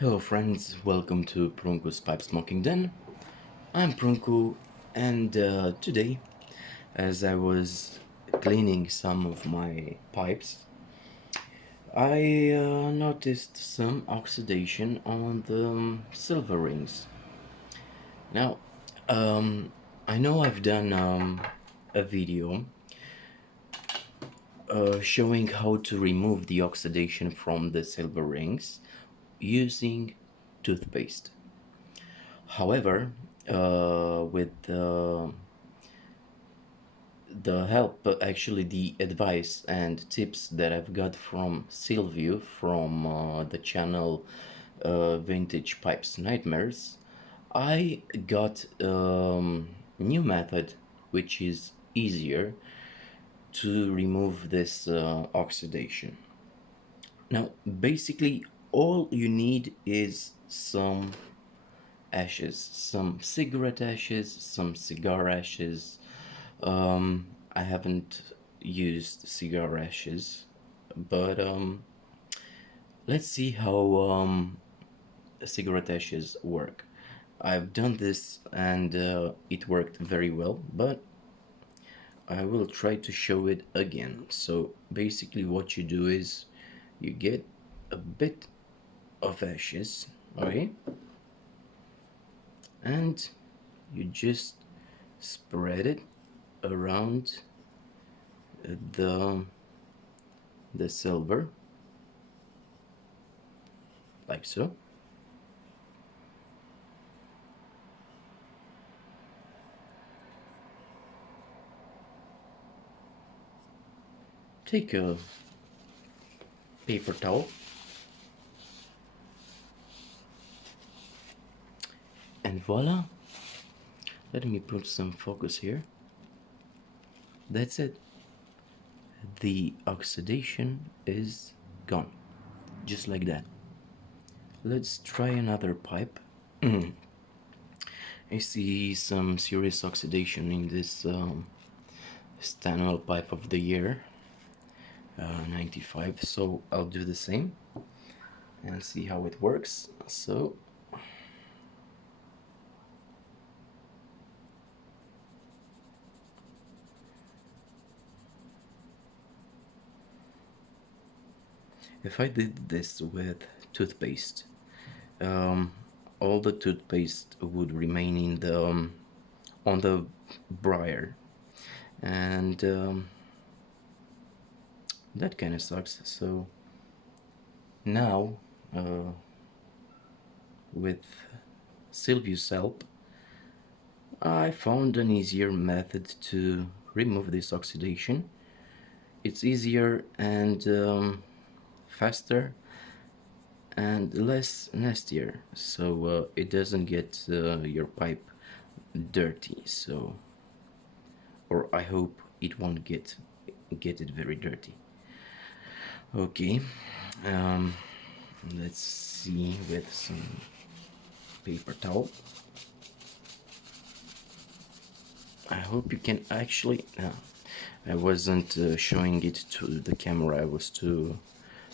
Hello friends, welcome to Prunku's Pipe Smoking Den. I'm Prunku, and today, as I was cleaning some of my pipes, I noticed some oxidation on the silver rings. Now, um, I know I've done a video showing how to remove the oxidation from the silver rings using toothpaste. However, with the help, actually the advice and tips that I've got from Silvio from the channel Vintage Pipes Nightmares, I got new method which is easier to remove this oxidation. Now, basically, all you need is some ashes, some cigarette ashes, some cigar ashes. I haven't used cigar ashes, but let's see how cigarette ashes work. I've done this and it worked very well, but I will try to show it again. So basically what you do is you get a bit of ashes, okay, and you just spread it around the the silver like so. Take a paper towel and voila, let me put some focus here. That's it. The oxidation is gone, just like that. Let's try another pipe. I see some serious oxidation in this Stanwell pipe of the year 95, so I'll do the same and see how it works. So if I did this with toothpaste, um, all the toothpaste would remain in the on the briar, and that kind of sucks. So now, with Sylvia's help, I found an easier method to remove this oxidation. It's easier and faster and less nastier, so it doesn't get your pipe dirty. So, or I hope it won't get it very dirty. Okay, um, let's see with some paper towel. I hope you can actually. I wasn't showing it to the camera. I was too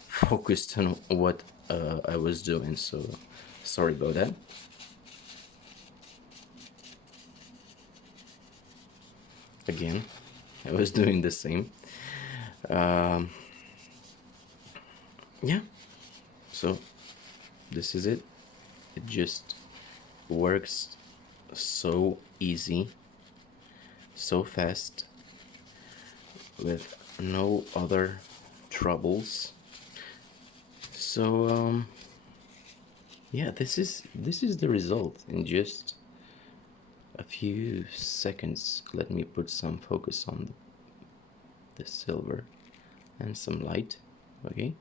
focused on what I was doing. So sorry about that. Again, I was doing the same. Um, yeah. So this is it. It just works so easy, so fast, with no other troubles. So yeah, this is the result in just a few seconds. Let me put some focus on the silver and some light. Okay,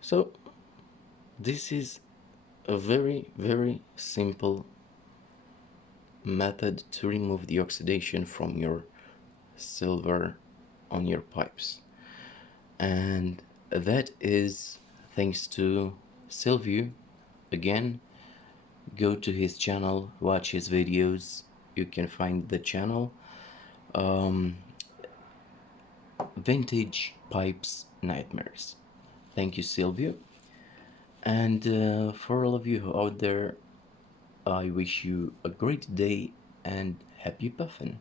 so this is a very simple method to remove the oxidation from your silver on your pipes, and that is thanks to Silvio. Again, go to his channel, watch his videos. You can find the channel. um, Vintage Pipes Nightmares. Thank you, Silvio. And for all of you out there, I wish you a great day and happy puffin'.